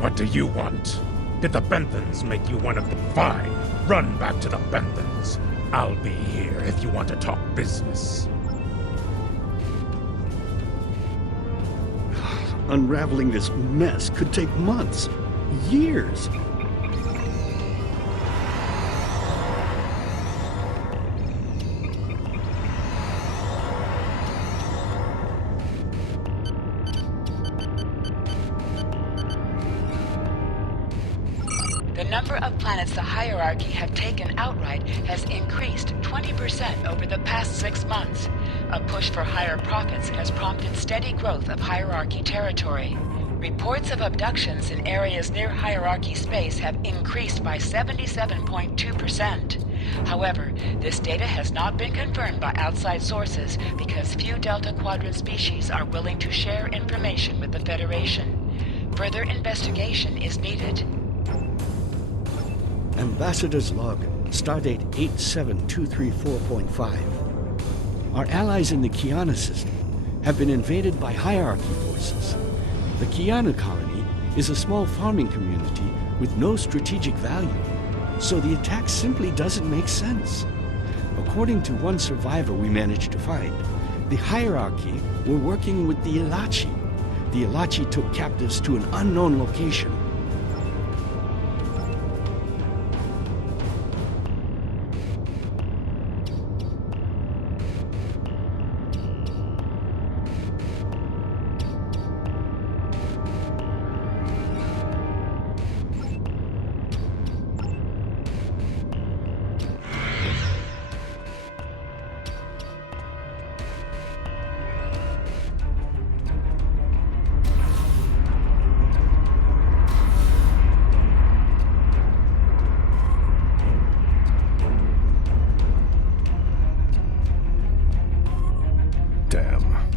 What do you want? Did the Benthans make you one of them? Fine, run back to the Benthans. I'll be here if you want to talk business. Unraveling this mess could take months, years. The number of planets the hierarchy have taken outright has increased 20% over the past 6 months. A push for higher profits has prompted steady growth of hierarchy territory. Reports of abductions in areas near hierarchy space have increased by 77.2%. However, this data has not been confirmed by outside sources because few Delta Quadrant species are willing to share information with the Federation. Further investigation is needed. Ambassador's log, stardate 87234.5. Our allies in the Kiana system have been invaded by hierarchy forces. The Kiana colony is a small farming community with no strategic value, so the attack simply doesn't make sense. According to one survivor we managed to find, the hierarchy were working with the Ilachi. The Ilachi took captives to an unknown location.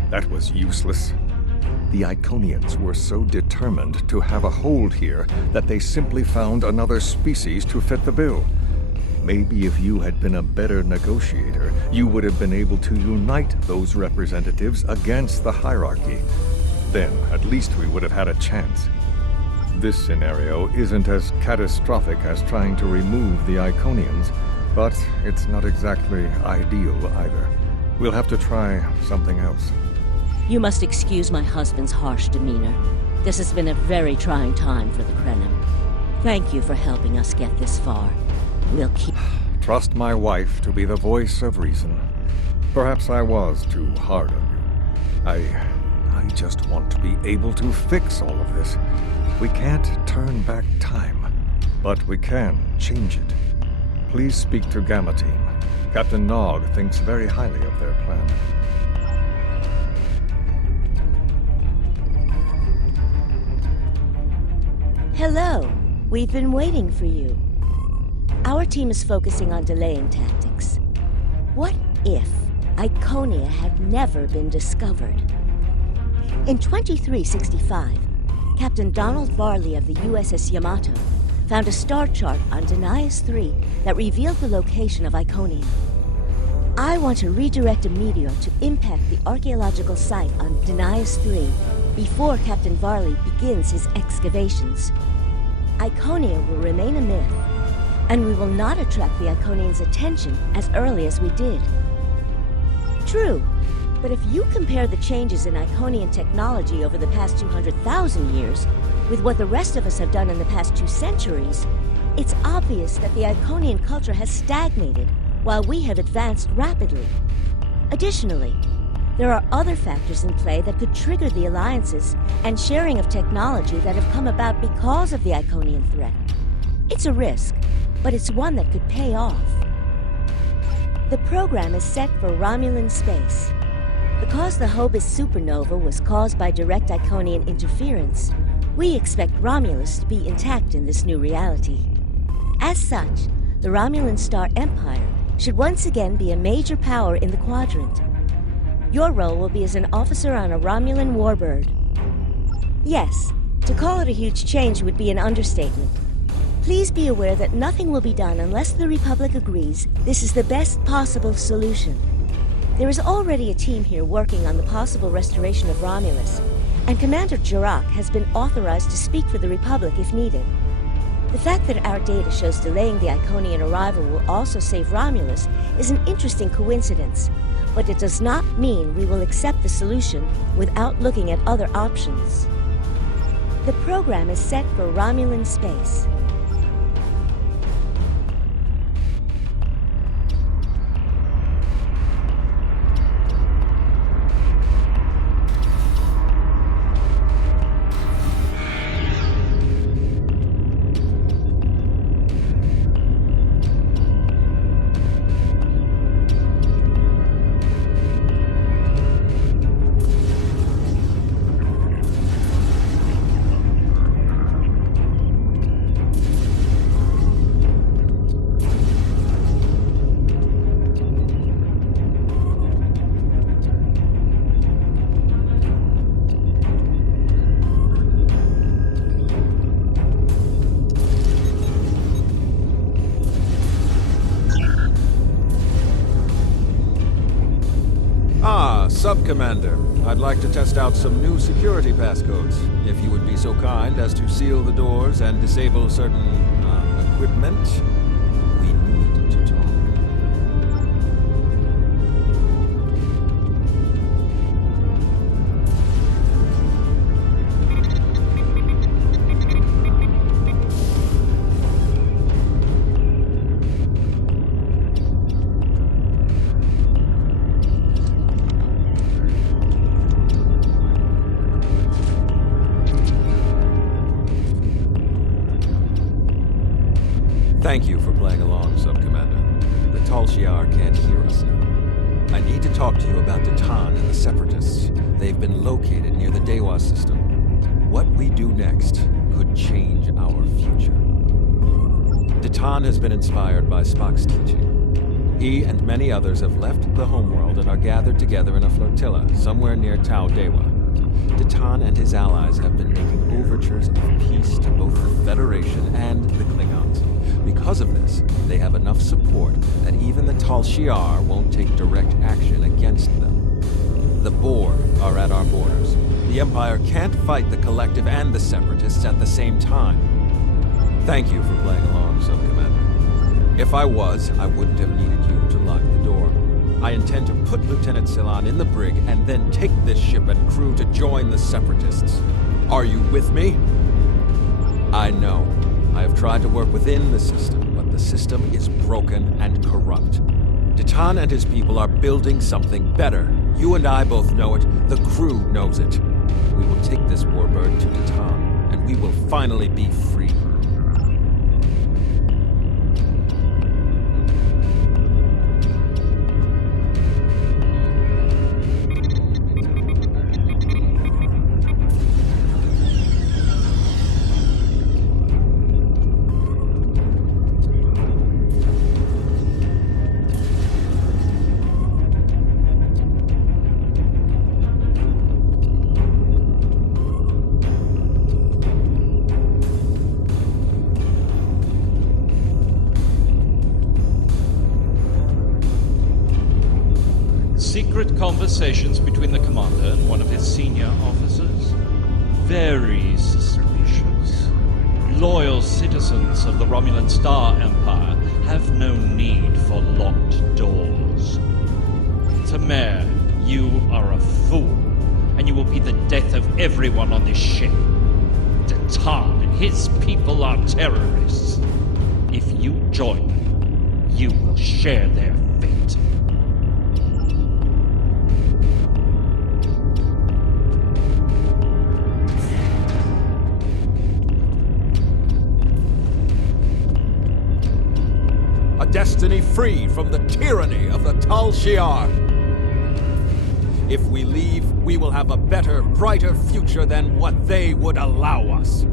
That was useless. The Iconians were so determined to have a hold here that they simply found another species to fit the bill. Maybe if you had been a better negotiator, you would have been able to unite those representatives against the hierarchy. Then, at least we would have had a chance. This scenario isn't as catastrophic as trying to remove the Iconians, but it's not exactly ideal either. We'll have to try something else. You must excuse my husband's harsh demeanor. This has been a very trying time for the Krenim. Thank you for helping us get this far. We'll keep... Trust my wife to be the voice of reason. Perhaps I was too hard on you. I just want to be able to fix all of this. We can't turn back time, but we can change it. Please speak to Gamma Team. Captain Nog thinks very highly of their plan. Hello. We've been waiting for you. Our team is focusing on delaying tactics. What if Iconia had never been discovered? In 2365, Captain Donald Varley of the USS Yamato found a star chart on Denias 3 that revealed the location of Iconia. I want to redirect a meteor to impact the archaeological site on Denias 3 before Captain Varley begins his excavations. Iconia will remain a myth, and we will not attract the Iconians' attention as early as we did. True, but if you compare the changes in Iconian technology over the past 200,000 years with what the rest of us have done in the past 2 centuries, it's obvious that the Iconian culture has stagnated while we have advanced rapidly. Additionally, there are other factors in play that could trigger the alliances and sharing of technology that have come about because of the Iconian threat. It's a risk, but it's one that could pay off. The program is set for Romulan space. Because the Hobus supernova was caused by direct Iconian interference, we expect Romulus to be intact in this new reality. As such, the Romulan Star Empire should once again be a major power in the quadrant. Your role will be as an officer on a Romulan warbird. Yes, to call it a huge change would be an understatement. Please be aware that nothing will be done unless the Republic agrees this is the best possible solution. There is already a team here working on the possible restoration of Romulus, and Commander Jirak has been authorized to speak for the Republic if needed. The fact that our data shows delaying the Iconian arrival will also save Romulus is an interesting coincidence, but it does not mean we will accept the solution without looking at other options. The program is set for Romulan space. Sub-Commander, I'd like to test out some new security passcodes. If you would be so kind as to seal the doors and disable certain, equipment, we need to talk. Thank you for playing along, Sub-Commander. The Tal Shiar can't hear us now. I need to talk to you about Datan and the Separatists. They've been located near the Dewa system. What we do next could change our future. Datan has been inspired by Spock's teaching. He and many others have left the homeworld and are gathered together in a flotilla somewhere near Tau Dewa. Datan and his allies have been making overtures of peace to both the Federation and the Klingons. Because of this, they have enough support that even the Tal Shiar won't take direct action against them. The Borg are at our borders. The Empire can't fight the Collective and the Separatists at the same time. Thank you for playing along, Sub-Commander. If I was, I wouldn't have needed you to lock the door. I intend to put Lieutenant Silan in the brig and then take this ship and crew to join the Separatists. Are you with me? I know. I have tried to work within the system, but the system is broken and corrupt. Datan and his people are building something better. You and I both know it. The crew knows it. We will take this warbird to Datan, and we will finally be free. Secret conversations between the commander and one of his senior officers? Very suspicious. Loyal citizens of the Romulan Star Empire have no need for locked doors. Tamer, you are a fool, and you will be the death of everyone on this ship. Datan and his people are terrorists. If you join them, you will share their fate. A destiny free from the tyranny of the Tal Shiar. If we leave, we will have a better, brighter future than what they would allow us.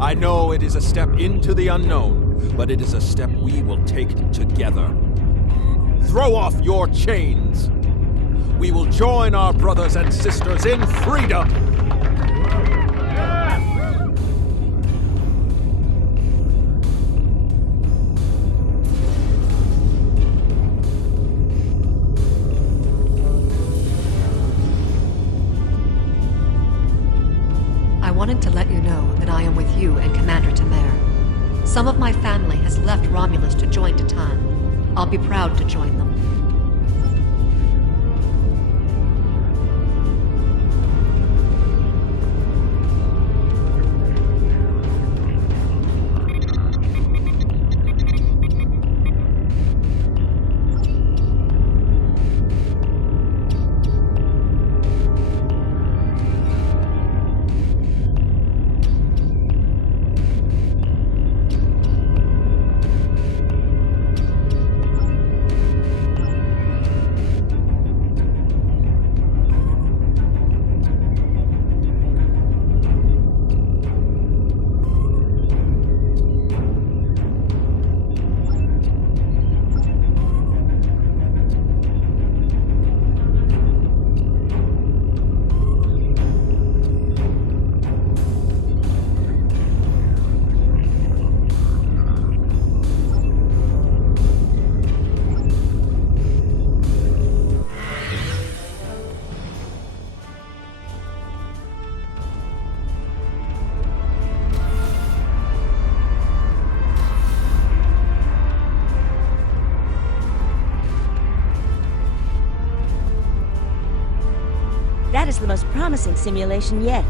I know it is a step into the unknown, but it is a step we will take together. Throw off your chains. We will join our brothers and sisters in freedom. wanted to let you know that I am with you and Commander Tamer. Some of my family has left Romulus to join Titan. I'll be proud to join them. That is the most promising simulation yet.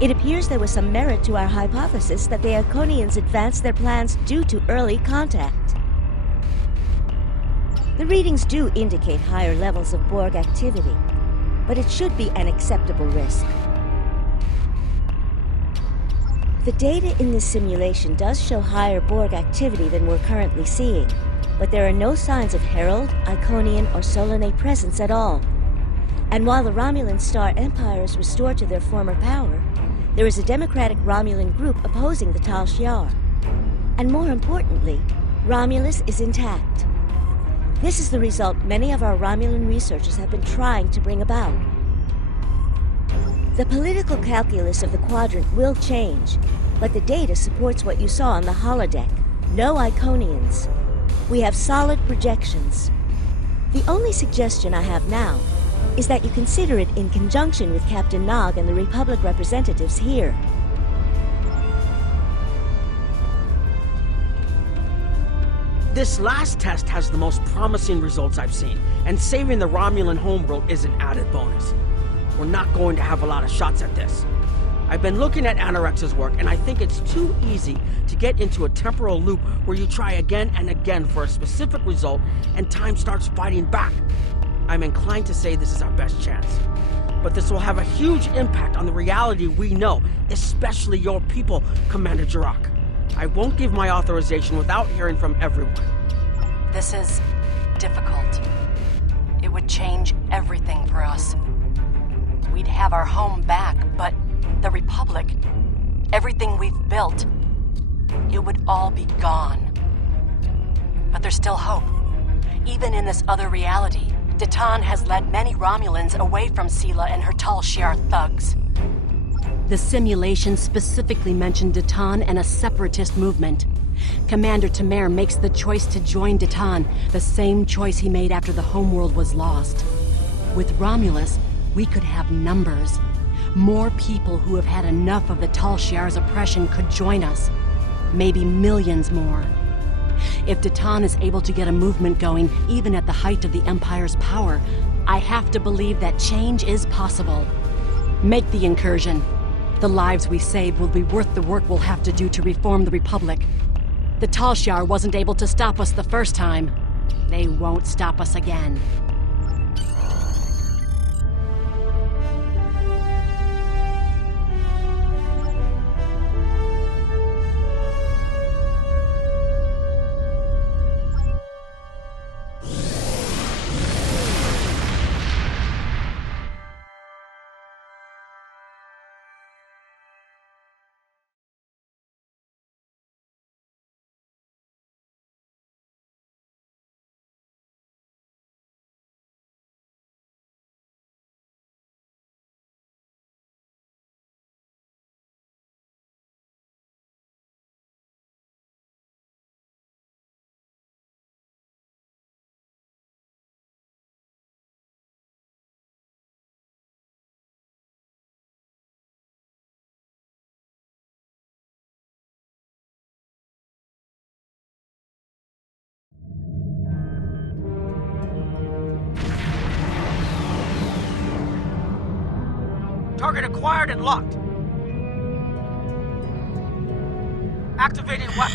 It appears there was some merit to our hypothesis that the Iconians advanced their plans due to early contact. The readings do indicate higher levels of Borg activity, but it should be an acceptable risk. The data in this simulation does show higher Borg activity than we're currently seeing, but there are no signs of Herald, Iconian, or Solanae presence at all. And while the Romulan Star Empire is restored to their former power, there is a democratic Romulan group opposing the Tal Shiar. And more importantly, Romulus is intact. This is the result many of our Romulan researchers have been trying to bring about. The political calculus of the quadrant will change, but the data supports what you saw on the holodeck. No Iconians. We have solid projections. The only suggestion I have now is that you consider it in conjunction with Captain Nog and the Republic representatives here. This last test has the most promising results I've seen, and saving the Romulan homeworld is an added bonus. We're not going to have a lot of shots at this. I've been looking at Anorex's work, and I think it's too easy to get into a temporal loop where you try again and again for a specific result, and time starts fighting back. I'm inclined to say this is our best chance. But this will have a huge impact on the reality we know, especially your people, Commander Jirok. I won't give my authorization without hearing from everyone. This is difficult. It would change everything for us. We'd have our home back, but the Republic, everything we've built, it would all be gone. But there's still hope. Even in this other reality, Titan has led many Romulans away from Sela and her Tal Shiar thugs. The simulation specifically mentioned Titan and a separatist movement. Commander Tamer makes the choice to join Titan, the same choice he made after the homeworld was lost. With Romulus, we could have numbers. More people who have had enough of the Tal Shiar's oppression could join us. Maybe millions more. If Titan is able to get a movement going, even at the height of the Empire's power, I have to believe that change is possible. Make the incursion. The lives we save will be worth the work we'll have to do to reform the Republic. The Tal Shiar wasn't able to stop us the first time. They won't stop us again. Target acquired and locked. Activating weapon.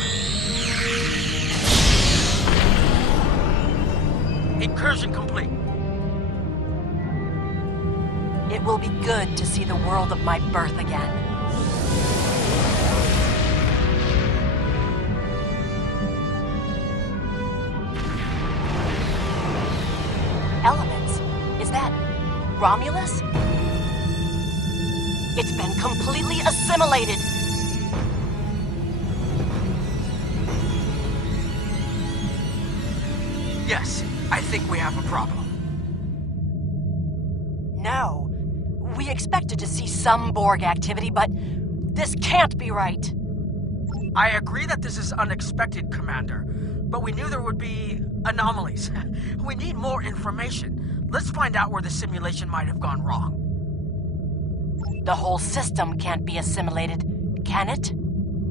Incursion complete. It will be good to see the world of my birth again. Elements? Is that Romulus? It's been completely assimilated. Yes, I think we have a problem. No. We expected to see some Borg activity, but this can't be right. I agree that this is unexpected, Commander, but we knew there would be anomalies. We need more information. Let's find out where the simulation might have gone wrong. The whole system can't be assimilated, can it?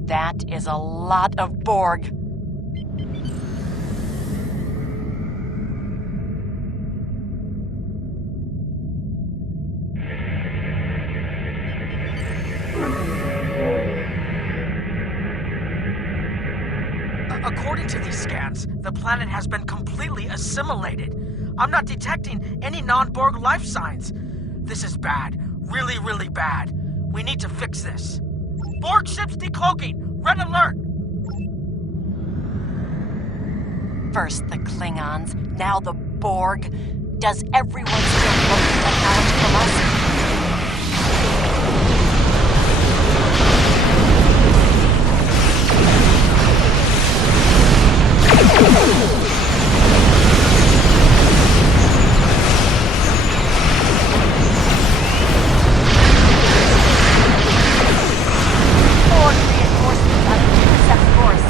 That is a lot of Borg. According to these scans, the planet has been completely assimilated. I'm not detecting any non-Borg life signs. This is bad. Really, really bad. We need to fix this. Borg ships decloaking! Red alert! First the Klingons, now the Borg. Does everyone still look for technology from us? Borg reinforcements on an intercept course.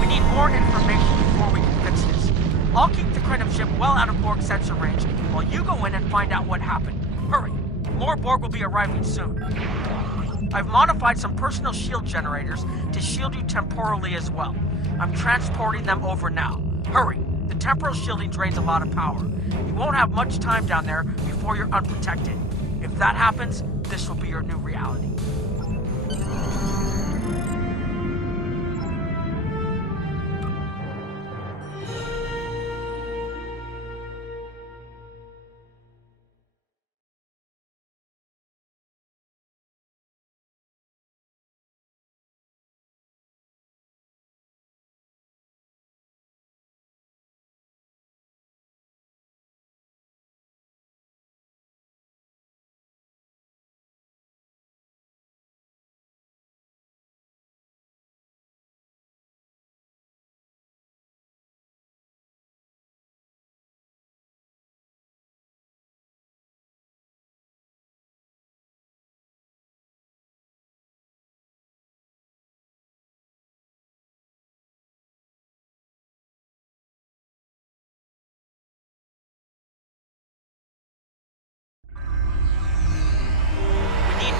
We need more information before we can fix this. I'll keep the Krenim ship well out of Borg sensor range while you go in and find out what happened. Hurry! More Borg will be arriving soon. I've modified some personal shield generators to shield you temporally as well. I'm transporting them over now. Hurry! The temporal shielding drains a lot of power. You won't have much time down there before you're unprotected. If that happens, this will be your new reality.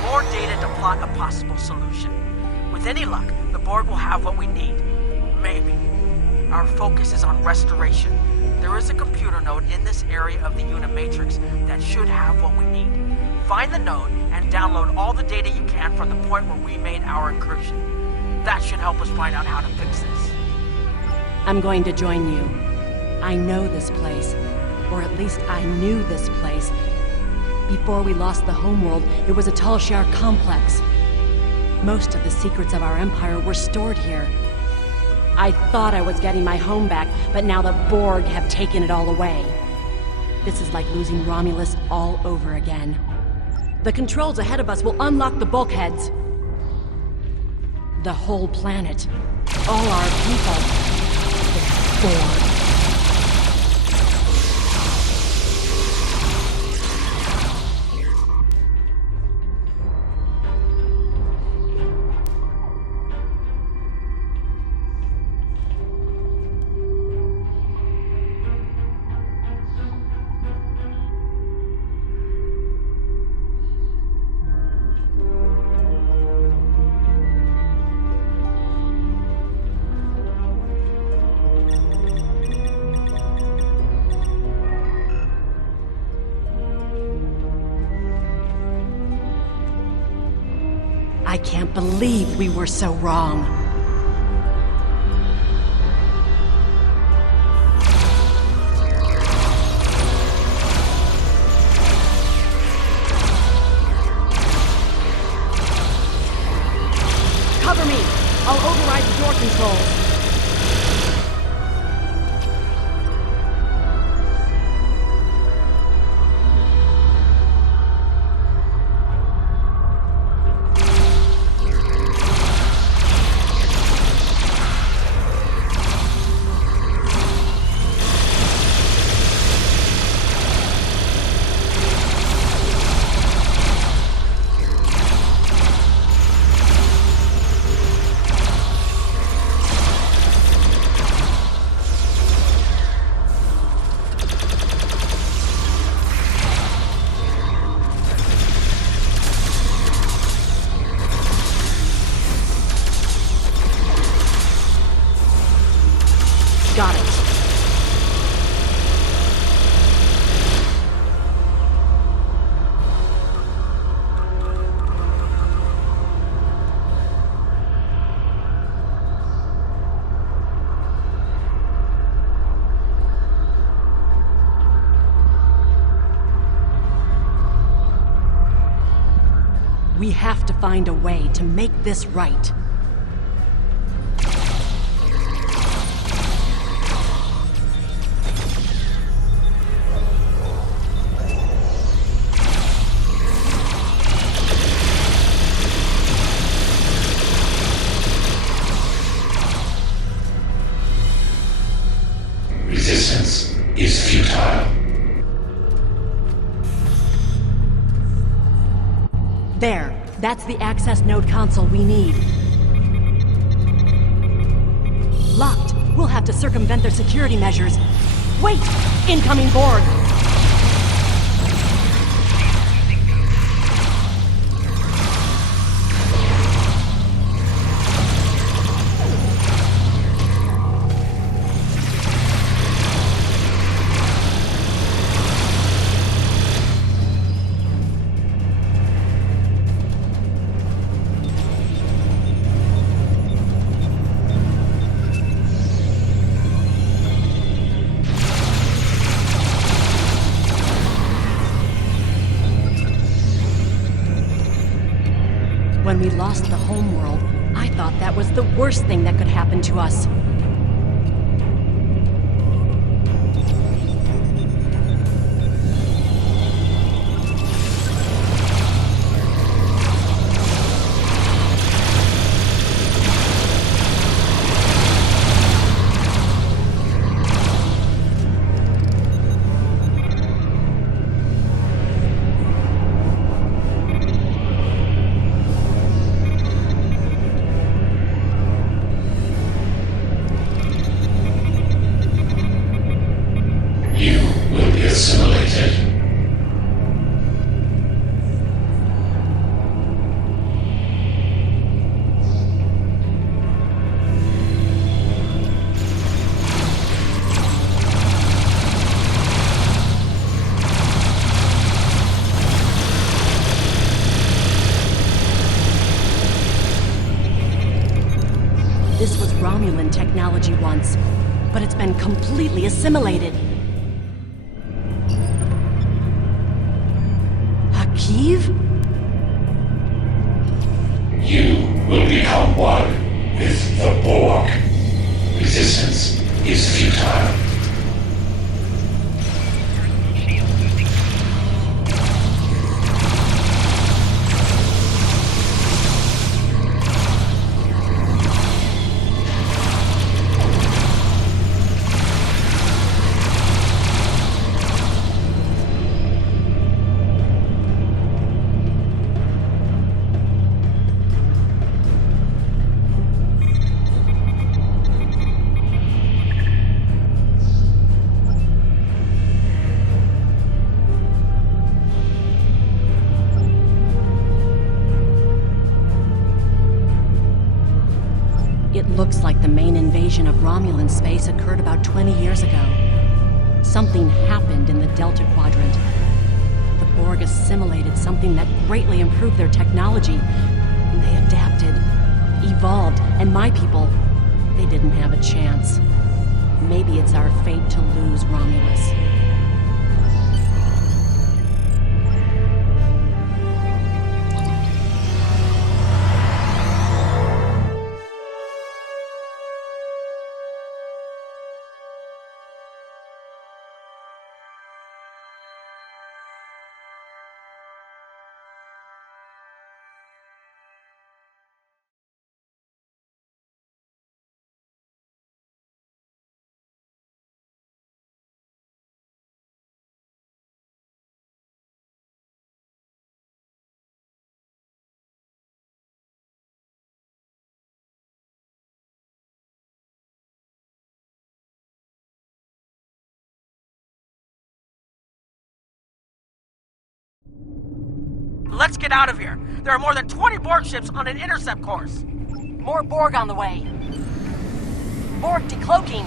More data to plot a possible solution. With any luck, the Borg will have what we need. Maybe. Our focus is on restoration. There is a computer node in this area of the Unimatrix that should have what we need. Find the node and download all the data you can from the point where we made our incursion. That should help us find out how to fix this. I'm going to join you. I know this place. Or at least I knew this place. Before we lost the homeworld, it was a Talshar complex. Most of the secrets of our empire were stored here. I thought I was getting my home back, but now the Borg have taken it all away. This is like losing Romulus all over again. The controls ahead of us will unlock the bulkheads. The whole planet. All our people. The Borg. I can't believe we were so wrong. Cover me! I'll override the door controls. Got it. We have to find a way to make this right. Resistance is futile. There. That's the access node console we need. Locked. We'll have to circumvent their security measures. Wait! Incoming Borg! When we lost the homeworld, I thought that was the worst thing that could happen to us. This was Romulan technology once, but it's been completely assimilated. Hakiv? You will become one with the Borg. Resistance is futile. It looks like the main invasion of Romulan space occurred about 20 years ago. Something happened in the Delta Quadrant. The Borg assimilated something that greatly improved their technology, And they adapted, evolved, and my people, they didn't have a chance. Maybe it's our fate to lose Romulus. Let's get out of here. There are more than 20 Borg ships on an intercept course. More Borg on the way. Borg decloaking.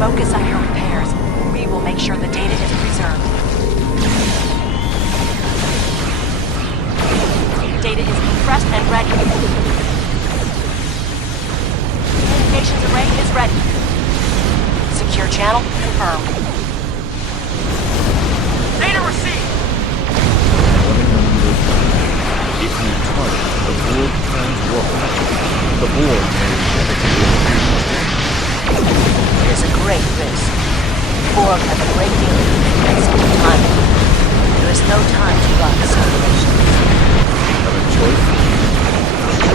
Focus on your repairs. We will make sure the data is preserved. Data is compressed and ready. Communications array is ready. Secure channel confirmed. Data received! If you target the Borg transwarp, the Borg may There's a great risk. Borg have a great deal of influence over time. There is no time to run simulations. have a choice.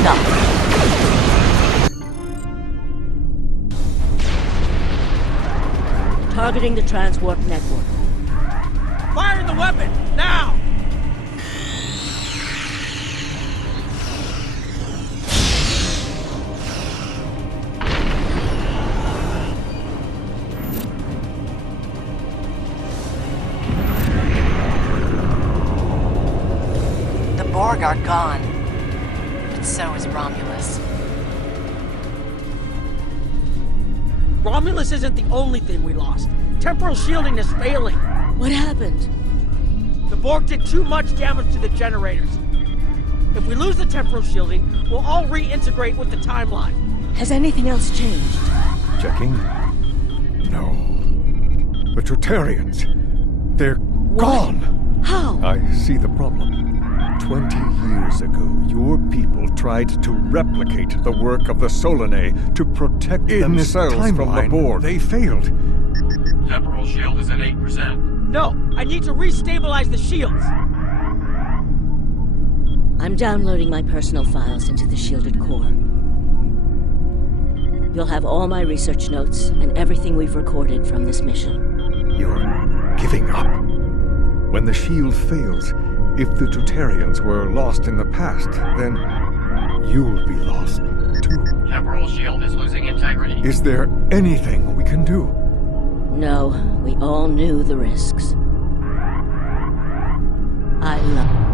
No. Targeting the transwarp network. Firing the weapon! Now! Borg are gone, but so is Romulus. Romulus isn't the only thing we lost. Temporal shielding is failing. What happened? The Borg did too much damage to the generators. If we lose the temporal shielding, we'll all reintegrate with the timeline. Has anything else changed? Checking? No. The Trutarians. They're gone! How? I see the problem. 20 years ago, your people tried to replicate the work of the Solanae to protect themselves from the Borg. They failed. Temporal shield is at 8%. No, I need to restabilize the shields. I'm downloading my personal files into the shielded core. You'll have all my research notes and everything we've recorded from this mission. You're giving up. When the shield fails, if the Tutarians were lost in the past, then you'll be lost too. Temporal shield is losing integrity. Is there anything we can do? No, we all knew the risks. I love...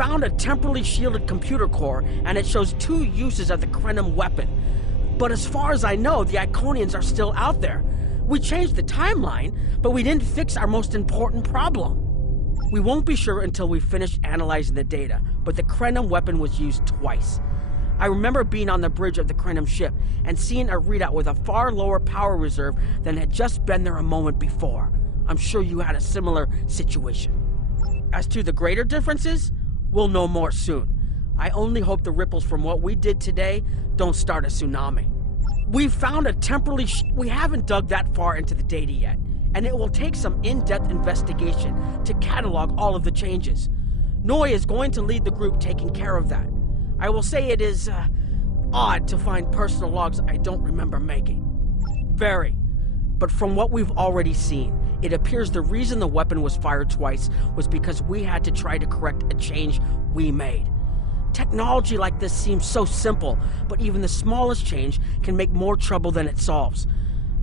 found a temporally shielded computer core, and it shows 2 uses of the Krenim weapon. But as far as I know, the Iconians are still out there. We changed the timeline, but we didn't fix our most important problem. We won't be sure until we finish analyzing the data, but the Krenim weapon was used twice. I remember being on the bridge of the Krenim ship and seeing a readout with a far lower power reserve than had just been there a moment before. I'm sure you had a similar situation. As to the greater differences, we'll know more soon. I only hope the ripples from what we did today don't start a tsunami. We've found a temporally we haven't dug that far into the data yet, and it will take some in-depth investigation to catalog all of the changes. Noi is going to lead the group taking care of that. I will say it is, odd to find personal logs I don't remember making. Very. But from what we've already seen, it appears the reason the weapon was fired twice was because we had to try to correct a change we made. Technology like this seems so simple, but even the smallest change can make more trouble than it solves.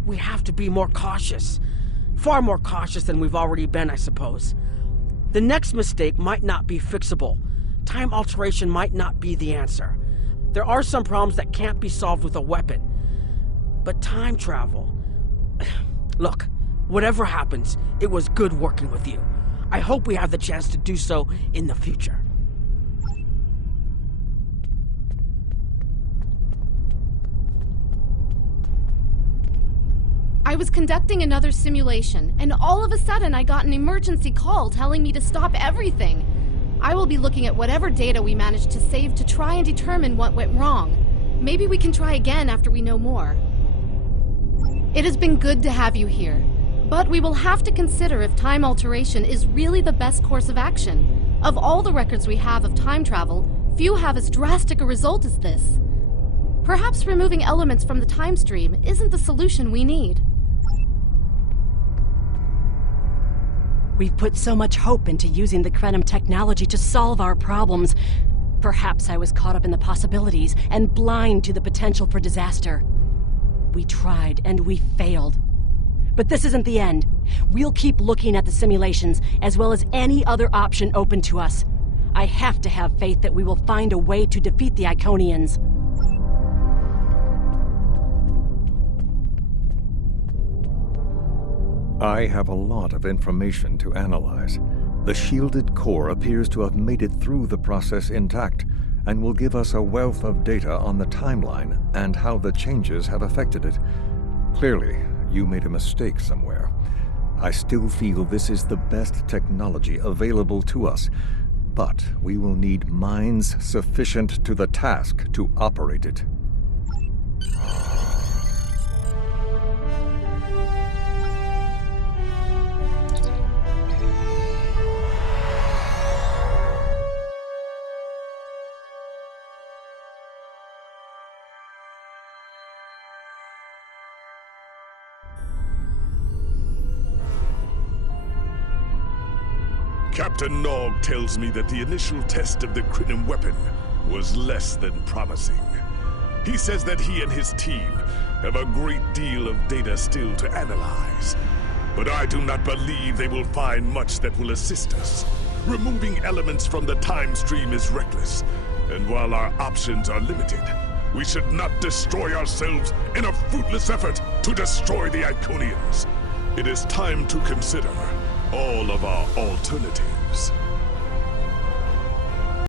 We have to be more cautious. Far more cautious than we've already been, I suppose. The next mistake might not be fixable. Time alteration might not be the answer. There are some problems that can't be solved with a weapon. But time travel... Look, whatever happens, it was good working with you. I hope we have the chance to do so in the future. I was conducting another simulation, and all of a sudden I got an emergency call telling me to stop everything. I will be looking at whatever data we managed to save to try and determine what went wrong. Maybe we can try again after we know more. It has been good to have you here, but we will have to consider if time alteration is really the best course of action. Of all the records we have of time travel, few have as drastic a result as this. Perhaps removing elements from the time stream isn't the solution we need. We've put so much hope into using the Krenim technology to solve our problems. Perhaps I was caught up in the possibilities and blind to the potential for disaster. We tried and we failed. But this isn't the end. We'll keep looking at the simulations as well as any other option open to us. I have to have faith that we will find a way to defeat the Iconians. I have a lot of information to analyze. The shielded core appears to have made it through the process intact, and will give us a wealth of data on the timeline and how the changes have affected it. Clearly, you made a mistake somewhere. I still feel this is the best technology available to us, but we will need minds sufficient to the task to operate it. Captain Nog tells me that the initial test of the Krenim weapon was less than promising. He says that he and his team have a great deal of data still to analyze. But I do not believe they will find much that will assist us. Removing elements from the time stream is reckless, and while our options are limited, we should not destroy ourselves in a fruitless effort to destroy the Iconians. It is time to consider all of our alternatives.